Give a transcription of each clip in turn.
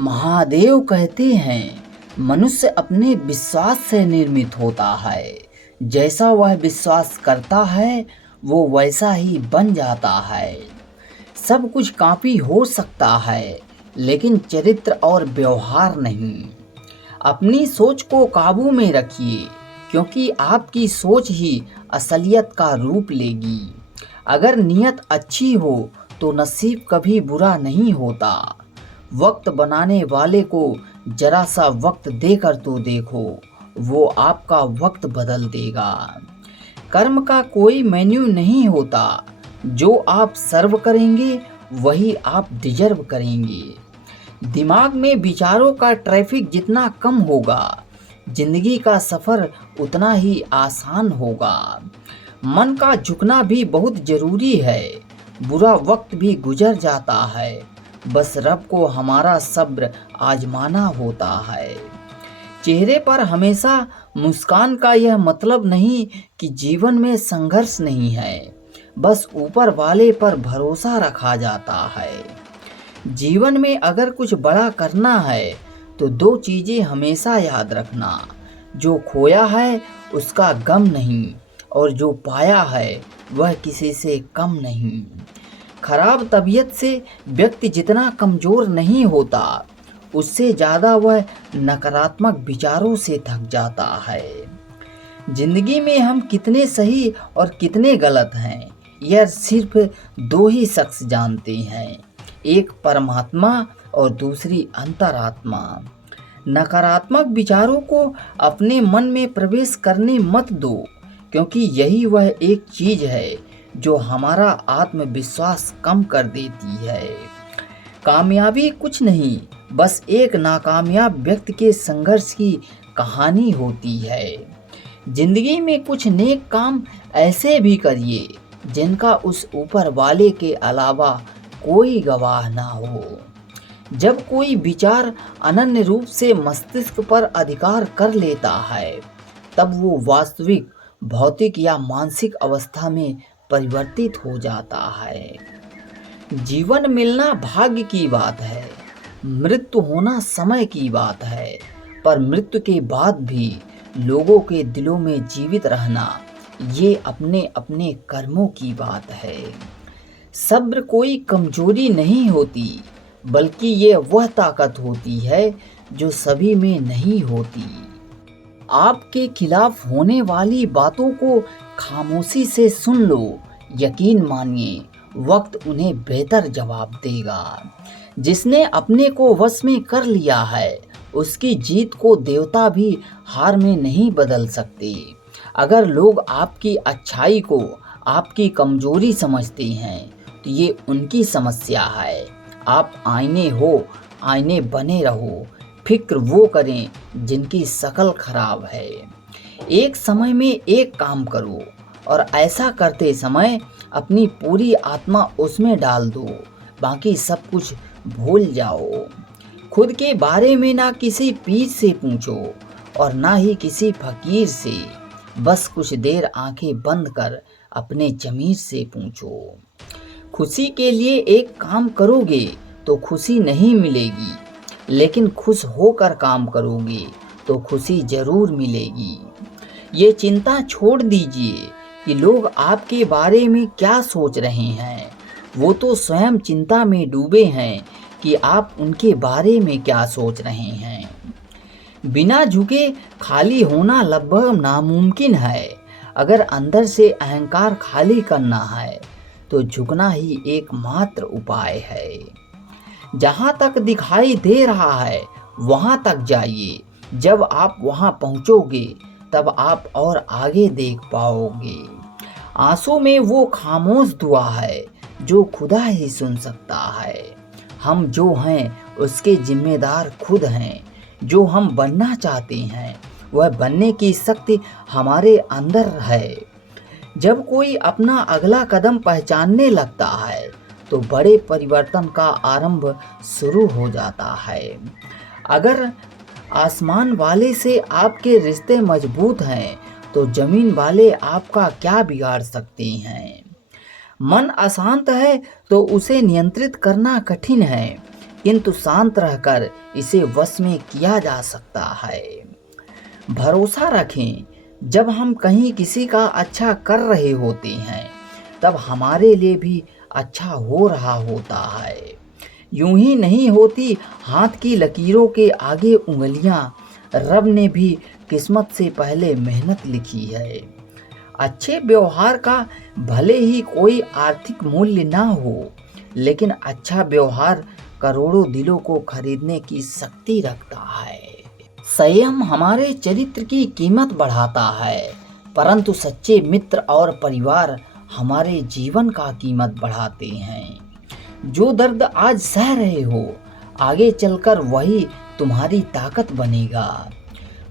महादेव कहते हैं मनुष्य अपने विश्वास से निर्मित होता है। जैसा वह विश्वास करता है वो वैसा ही बन जाता है। सब कुछ कॉपी हो सकता है लेकिन चरित्र और व्यवहार नहीं। अपनी सोच को काबू में रखिए क्योंकि आपकी सोच ही असलियत का रूप लेगी। अगर नीयत अच्छी हो तो नसीब कभी बुरा नहीं होता। वक्त बनाने वाले को जरा सा वक्त देकर तो देखो, वो आपका वक्त बदल देगा। कर्म का कोई मेन्यू नहीं होता, जो आप सर्व करेंगे वही आप डिजर्व करेंगे। दिमाग में विचारों का ट्रैफिक जितना कम होगा, जिंदगी का सफर उतना ही आसान होगा। मन का झुकना भी बहुत जरूरी है। बुरा वक्त भी गुजर जाता है, बस रब को हमारा सब्र आजमाना होता है। चेहरे पर हमेशा मुस्कान का यह मतलब नहीं कि जीवन में संघर्ष नहीं है, बस ऊपर वाले पर भरोसा रखा जाता है। जीवन में अगर कुछ बड़ा करना है तो दो चीजें हमेशा याद रखना, जो खोया है उसका गम नहीं और जो पाया है वह किसी से कम नहीं। खराब तबीयत से व्यक्ति जितना कमज़ोर नहीं होता, उससे ज़्यादा वह नकारात्मक विचारों से थक जाता है। जिंदगी में हम कितने सही और कितने गलत हैं, यह सिर्फ दो ही शख्स जानते हैं, एक परमात्मा और दूसरी अंतरात्मा। नकारात्मक विचारों को अपने मन में प्रवेश करने मत दो, क्योंकि यही वह एक चीज़ है जो हमारा आत्मविश्वास कम कर देती है। कामयाबी कुछ नहीं, बस एक नाकामयाब व्यक्ति के संघर्ष की कहानी होती है। जिंदगी में कुछ नेक काम ऐसे भी करिए जिनका उस ऊपर वाले के अलावा कोई गवाह ना हो। जब कोई विचार अनन्य रूप से मस्तिष्क पर अधिकार कर लेता है, तब वो वास्तविक भौतिक या मानसिक अवस्था में परिवर्तित हो जाता है। जीवन मिलना भाग्य की बात है, मृत्यु होना समय की बात है, पर मृत्यु के बाद भी लोगों के दिलों में जीवित रहना ये अपने अपने कर्मों की बात है। सब्र कोई कमजोरी नहीं होती, बल्कि ये वह ताकत होती है जो सभी में नहीं होती। आपके खिलाफ होने वाली बातों को खामोशी से सुन लो, यकीन मानिए वक्त उन्हें बेहतर जवाब देगा। जिसने अपने को वश में कर लिया है, उसकी जीत को देवता भी हार में नहीं बदल सकते। अगर लोग आपकी अच्छाई को आपकी कमजोरी समझते हैं तो ये उनकी समस्या है। आप आईने हो, आईने बने रहो। फिक्र वो करें जिनकी शकल खराब है। एक समय में एक काम करो और ऐसा करते समय अपनी पूरी आत्मा उसमें डाल दो, बाकी सब कुछ भूल जाओ। खुद के बारे में ना किसी पीर से पूछो और ना ही किसी फकीर से, बस कुछ देर आंखें बंद कर अपने ज़मीर से पूछो। खुशी के लिए एक काम करोगे तो खुशी नहीं मिलेगी, लेकिन खुश होकर काम करोगे तो खुशी जरूर मिलेगी। ये चिंता छोड़ दीजिए कि लोग आपके बारे में क्या सोच रहे हैं, वो तो स्वयं चिंता में डूबे हैं कि आप उनके बारे में क्या सोच रहे हैं। बिना झुके खाली होना लगभग नामुमकिन है। अगर अंदर से अहंकार खाली करना है तो झुकना ही एकमात्र उपाय है। जहाँ तक दिखाई दे रहा है वहाँ तक जाइए। जब आप वहाँ पहुँचोगे तब आप और आगे देख पाओगे। आंसू में वो खामोश दुआ है जो खुदा ही सुन सकता है। हम जो हैं उसके जिम्मेदार खुद हैं। जो हम बनना चाहते हैं वह बनने की शक्ति हमारे अंदर है। जब कोई अपना अगला कदम पहचानने लगता है तो बड़े परिवर्तन का आरंभ शुरू हो जाता है। अगर आसमान वाले से आपके रिश्ते मजबूत हैं तो जमीन वाले आपका क्या बिगाड़ सकते हैं। मन अशांत है तो उसे नियंत्रित करना कठिन है, किंतु शांत रहकर इसे वश में किया जा सकता है। भरोसा रखें, जब हम कहीं किसी का अच्छा कर रहे होते हैं तब हमारे लिए भी अच्छा हो रहा होता है। यूं ही नहीं होती हाथ की लकीरों के आगे उंगलियां, रब ने भी किस्मत से पहले मेहनत लिखी है। अच्छे व्यवहार का भले ही कोई आर्थिक मूल्य ना हो, लेकिन अच्छा व्यवहार करोड़ों दिलों को खरीदने की शक्ति रखता है। संयम हमारे चरित्र की कीमत बढ़ाता है, परंतु सच्चे मित्र और परिवार हमारे जीवन का कीमत बढ़ाते हैं। जो दर्द आज सह रहे हो, आगे चलकर वही तुम्हारी ताकत बनेगा।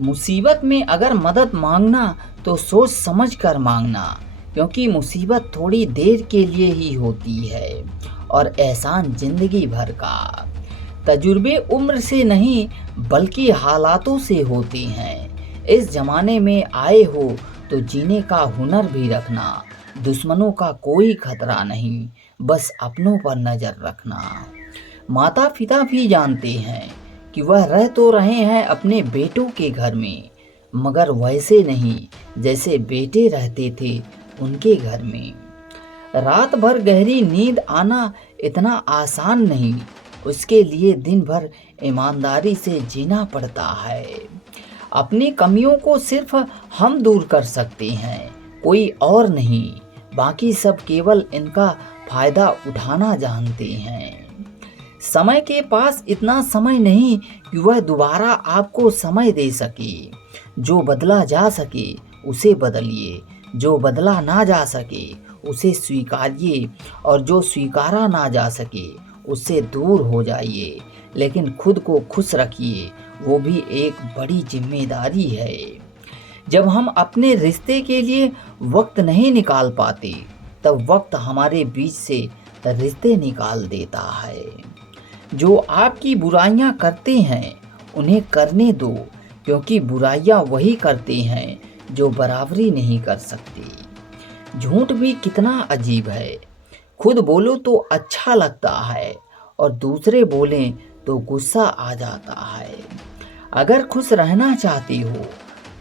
मुसीबत में अगर मदद मांगना तो सोच समझ कर मांगना, क्योंकि मुसीबत थोड़ी देर के लिए ही होती है और एहसान जिंदगी भर का। तजुर्बे उम्र से नहीं बल्कि हालातों से होते हैं। इस जमाने में आए हो तो जीने का हुनर भी रखना। दुश्मनों का कोई खतरा नहीं, बस अपनों पर नजर रखना। माता पिता भी जानते हैं कि वह रह तो रहे हैं अपने बेटों के घर में, मगर वैसे नहीं जैसे बेटे रहते थे उनके घर में। रात भर गहरी नींद आना इतना आसान नहीं, उसके लिए दिन भर ईमानदारी से जीना पड़ता है। अपनी कमियों को सिर्फ हम दूर कर सकते हैं, कोई और नहीं। बाकी सब केवल इनका फायदा उठाना जानते हैं। समय के पास इतना समय नहीं कि वह दोबारा आपको समय दे सके। जो बदला जा सके उसे बदलिए, जो बदला ना जा सके उसे स्वीकारिए, और जो स्वीकारा ना जा सके उससे दूर हो जाइए। लेकिन खुद को खुश रखिए, वो भी एक बड़ी जिम्मेदारी है। जब हम अपने रिश्ते के लिए वक्त नहीं निकाल पाते, तब वक्त हमारे बीच से रिश्ते निकाल देता है। जो आपकी बुराइयां करते हैं उन्हें करने दो, क्योंकि बुराइयां वही करते हैं जो बराबरी नहीं कर सकते। झूठ भी कितना अजीब है, खुद बोलो तो अच्छा लगता है और दूसरे बोलें तो गुस्सा आ जाता है। अगर खुश रहना चाहते हो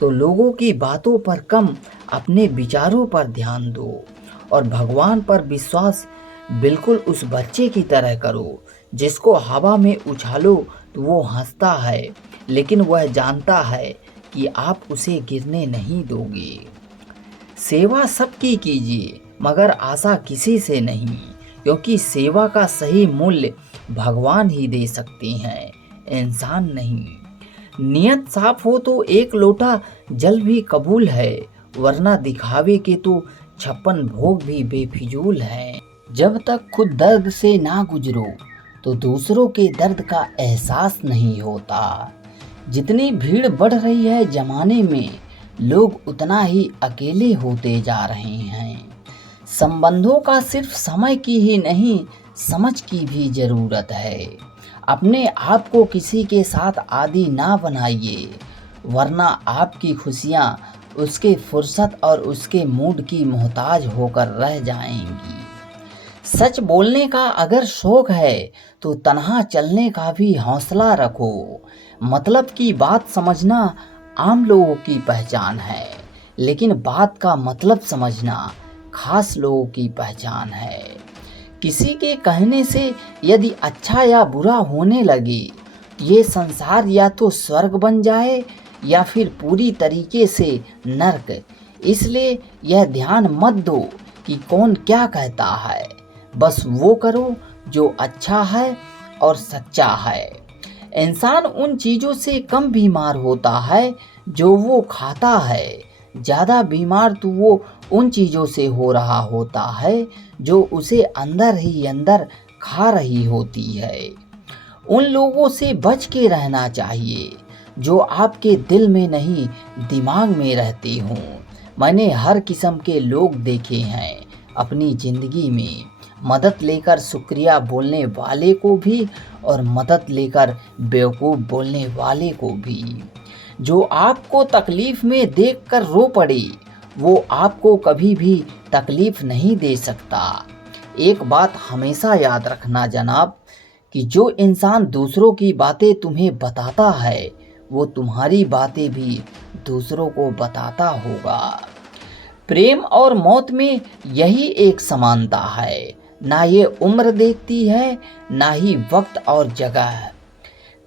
तो लोगों की बातों पर कम, अपने विचारों पर ध्यान दो और भगवान पर विश्वास बिल्कुल उस बच्चे की तरह करो जिसको हवा में उछालो तो वो हंसता है, लेकिन वह जानता है कि आप उसे गिरने नहीं दोगे। सेवा सबकी कीजिए, मगर आशा किसी से नहीं, क्योंकि सेवा का सही मूल्य भगवान ही दे सकते हैं, इंसान नहीं। नियत साफ हो तो एक लोटा जल भी कबूल है, वरना दिखावे के तो 56 भोग भी बेफिजूल हैं। जब तक खुद दर्द से ना गुजरो तो दूसरों के दर्द का एहसास नहीं होता। जितनी भीड़ बढ़ रही है जमाने में, लोग उतना ही अकेले होते जा रहे हैं। संबंधों का सिर्फ समय की ही नहीं, समझ की भी ज़रूरत है। अपने आप को किसी के साथ आदी ना बनाइए, वरना आपकी खुशियाँ उसके फुर्सत और उसके मूड की मोहताज होकर रह जाएंगी। सच बोलने का अगर शौक है तो तन्हा चलने का भी हौसला रखो। मतलब की बात समझना आम लोगों की पहचान है, लेकिन बात का मतलब समझना खास लोगों की पहचान है। किसी के कहने से यदि अच्छा या बुरा होने लगे, ये संसार या तो स्वर्ग बन जाए या फिर पूरी तरीके से नर्क। इसलिए यह ध्यान मत दो कि कौन क्या कहता है, बस वो करो जो अच्छा है और सच्चा है। इंसान उन चीज़ों से कम बीमार होता है जो वो खाता है, ज़्यादा बीमार तो वो उन चीज़ों से हो रहा होता है जो उसे अंदर ही अंदर खा रही होती है। उन लोगों से बच के रहना चाहिए जो आपके दिल में नहीं दिमाग में रहते हों। मैंने हर किस्म के लोग देखे हैं अपनी ज़िंदगी में, मदद लेकर शुक्रिया बोलने वाले को भी और मदद लेकर बेवकूफ़ बोलने वाले को भी। जो आपको तकलीफ़ में देखकर रो पड़े, वो आपको कभी भी तकलीफ़ नहीं दे सकता। एक बात हमेशा याद रखना जनाब, कि जो इंसान दूसरों की बातें तुम्हें बताता है वो तुम्हारी बातें भी दूसरों को बताता होगा। प्रेम और मौत में यही एक समानता है, ना ये उम्र देखती है ना ही वक्त और जगह।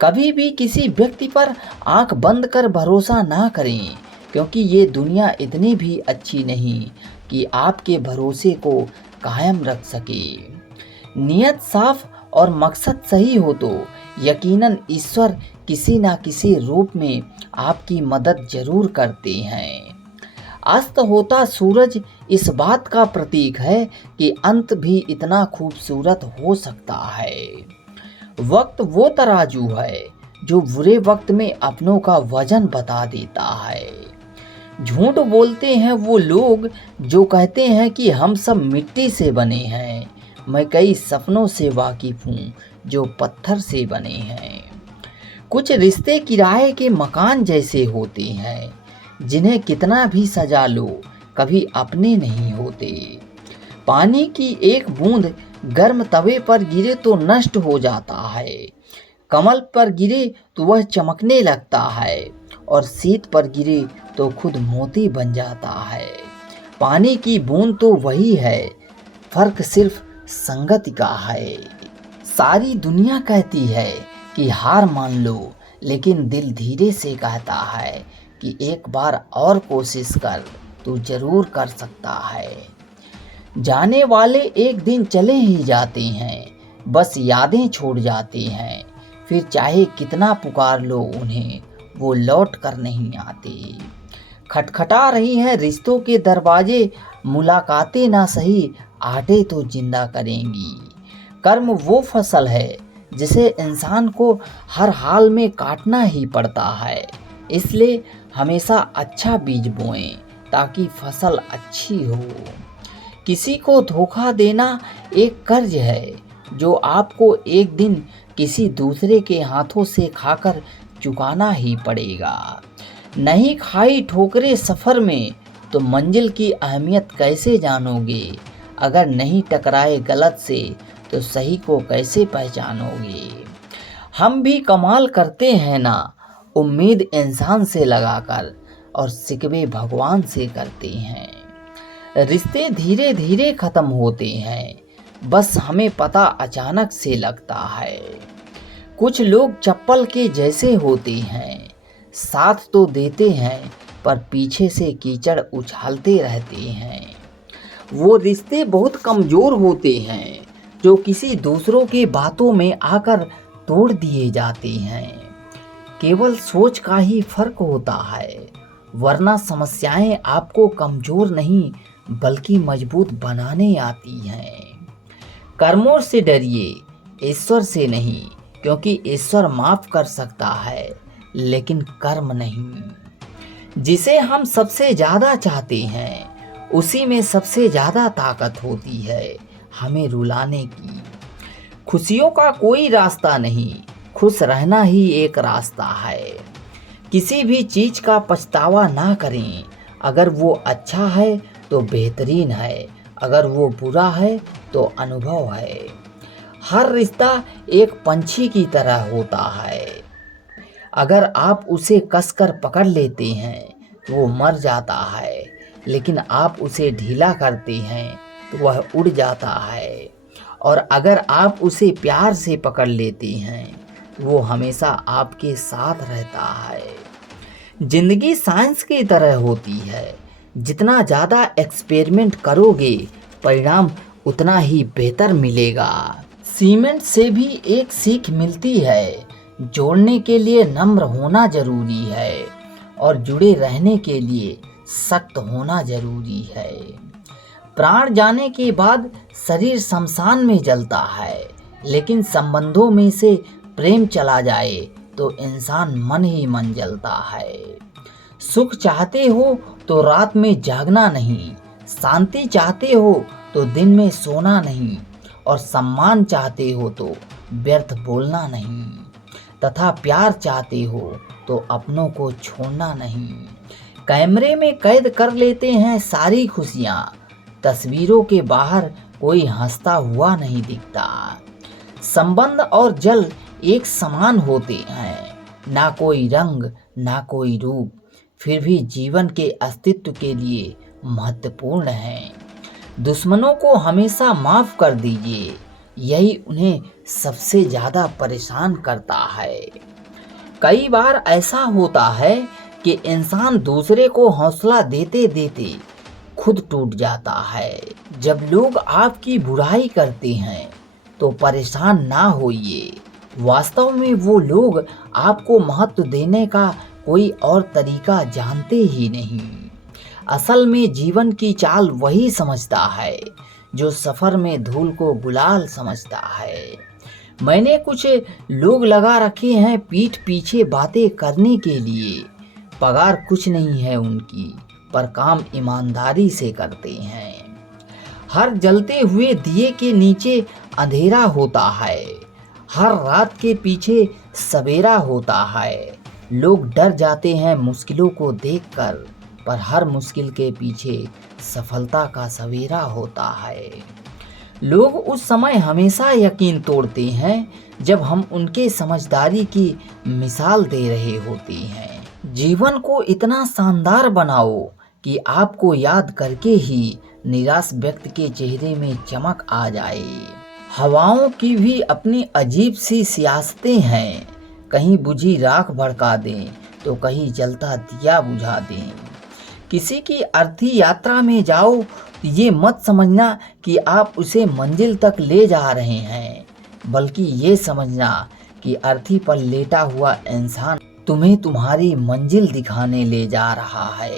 कभी भी किसी व्यक्ति पर आंख बंद कर भरोसा ना करें, क्योंकि ये दुनिया इतनी भी अच्छी नहीं कि आपके भरोसे को कायम रख सके। नियत साफ और मकसद सही हो तो यकीनन ईश्वर किसी ना किसी रूप में आपकी मदद जरूर करते हैं। अस्त होता सूरज इस बात का प्रतीक है कि अंत भी इतना खूबसूरत हो सकता है। वक्त वो तराजू है जो बुरे वक्त में अपनों का वजन बता देता है। झूठ बोलते हैं वो लोग जो कहते हैं कि हम सब मिट्टी से बने हैं। मैं कई सपनों से वाकिफ हूँ जो पत्थर से बने हैं। कुछ रिश्ते किराए के मकान जैसे होते हैं, जिन्हें कितना भी सजा लो कभी अपने नहीं होते। पानी की एक बूंद गर्म तवे पर गिरे तो नष्ट हो जाता है, कमल पर गिरे तो वह चमकने लगता है और शीत पर गिरे तो खुद मोती बन जाता है। पानी की बूंद तो वही है, फर्क सिर्फ संगति का है। सारी दुनिया कहती है कि हार मान लो, लेकिन दिल धीरे से कहता है कि एक बार और कोशिश कर, तू जरूर कर सकता है। जाने वाले एक दिन चले ही जाते हैं, बस यादें छोड़ जाते हैं। फिर चाहे कितना पुकार लो उन्हें, वो लौट कर नहीं आते। खटखटा रही हैं रिश्तों के दरवाजे, मुलाकातें ना सही आटे तो जिंदा करेंगी। कर्म वो फसल है जिसे इंसान को हर हाल में काटना ही पड़ता है, इसलिए हमेशा अच्छा बीज बोएं ताकि फसल अच्छी हो। किसी को धोखा देना एक कर्ज है जो आपको एक दिन किसी दूसरे के हाथों से खाकर चुकाना ही पड़ेगा। नहीं खाई ठोकरें सफ़र में तो मंजिल की अहमियत कैसे जानोगे। अगर नहीं टकराए गलत से तो सही को कैसे पहचानोगे। हम भी कमाल करते हैं ना, उम्मीद इंसान से लगाकर और शिकवे भगवान से करते हैं। रिश्ते धीरे धीरे ख़त्म होते हैं, बस हमें पता अचानक से लगता है। कुछ लोग चप्पल के जैसे होते हैं, साथ तो देते हैं पर पीछे से कीचड़ उछालते रहते हैं। वो रिश्ते बहुत कमज़ोर होते हैं जो किसी दूसरों की बातों में आकर तोड़ दिए जाते हैं। केवल सोच का ही फर्क होता है, वरना समस्याएं आपको कमज़ोर नहीं बल्कि मजबूत बनाने आती हैं। कर्मों से डरिए, ईश्वर से नहीं, क्योंकि ईश्वर माफ़ कर सकता है लेकिन कर्म नहीं। जिसे हम सबसे ज़्यादा चाहते हैं उसी में सबसे ज़्यादा ताकत होती है हमें रुलाने की। खुशियों का कोई रास्ता नहीं, खुश रहना ही एक रास्ता है। किसी भी चीज़ का पछतावा ना करें, अगर वो अच्छा है तो बेहतरीन है, अगर वो बुरा है तो अनुभव है। हर रिश्ता एक पंछी की तरह होता है, अगर आप उसे कसकर पकड़ लेते हैं तो वो मर जाता है, लेकिन आप उसे ढीला करते हैं तो वह उड़ जाता है। और अगर आप उसे प्यार से पकड़ लेते हैं तो वो हमेशा आपके साथ रहता है। जिंदगी साइंस की तरह होती है, जितना ज़्यादा एक्सपेरिमेंट करोगे परिणाम उतना ही बेहतर मिलेगा। सीमेंट से भी एक सीख मिलती है, जोड़ने के लिए नम्र होना जरूरी है और जुड़े रहने के लिए सख्त होना जरूरी है। प्राण जाने के बाद शरीर शमशान में जलता है, लेकिन संबंधों में से प्रेम चला जाए तो इंसान मन ही मन जलता है। सुख चाहते हो तो रात में जागना नहीं, शांति चाहते हो तो दिन में सोना नहीं, और सम्मान चाहते हो तो व्यर्थ बोलना नहीं, तथा प्यार चाहते हो तो अपनों को छोड़ना नहीं। कैमरे में कैद कर लेते हैं सारी खुशियाँ, तस्वीरों के बाहर कोई हंसता हुआ नहीं दिखता। संबंध और जल एक समान होते हैं, ना कोई रंग ना कोई रूप, फिर भी जीवन के अस्तित्व के लिए महत्वपूर्ण हैं। दुश्मनों को हमेशा माफ कर दीजिए, यही उन्हें सबसे ज़्यादा परेशान करता है। कई बार ऐसा होता है कि इंसान दूसरे को हौसला देते देते खुद टूट जाता है। जब लोग आपकी बुराई करते हैं तो परेशान ना होइए, वास्तव में वो लोग आपको महत्व देने का कोई और तरीका जानते ही नहीं। असल में जीवन की चाल वही समझता है जो सफ़र में धूल को गुलाल समझता है। मैंने कुछ लोग लगा रखे हैं पीठ पीछे बातें करने के लिए, पगार कुछ नहीं है उनकी, पर काम ईमानदारी से करते हैं। हर जलते हुए दिए के नीचे अंधेरा होता है, हर रात के पीछे सवेरा होता है। लोग डर जाते हैं मुश्किलों को देखकर, पर हर मुश्किल के पीछे सफलता का सवेरा होता है। लोग उस समय हमेशा यकीन तोड़ते हैं जब हम उनके समझदारी की मिसाल दे रहे होते हैं। जीवन को इतना शानदार बनाओ कि आपको याद करके ही निराश व्यक्ति के चेहरे में चमक आ जाए। हवाओं की भी अपनी अजीब सी सियासतें हैं, कहीं बुझी राख भड़का दें तो कहीं जलता दिया बुझा दें। किसी की अर्थी यात्रा में जाओ तो ये मत समझना कि आप उसे मंजिल तक ले जा रहे हैं, बल्कि ये समझना कि अर्थी पर लेटा हुआ इंसान तुम्हें तुम्हारी मंजिल दिखाने ले जा रहा है।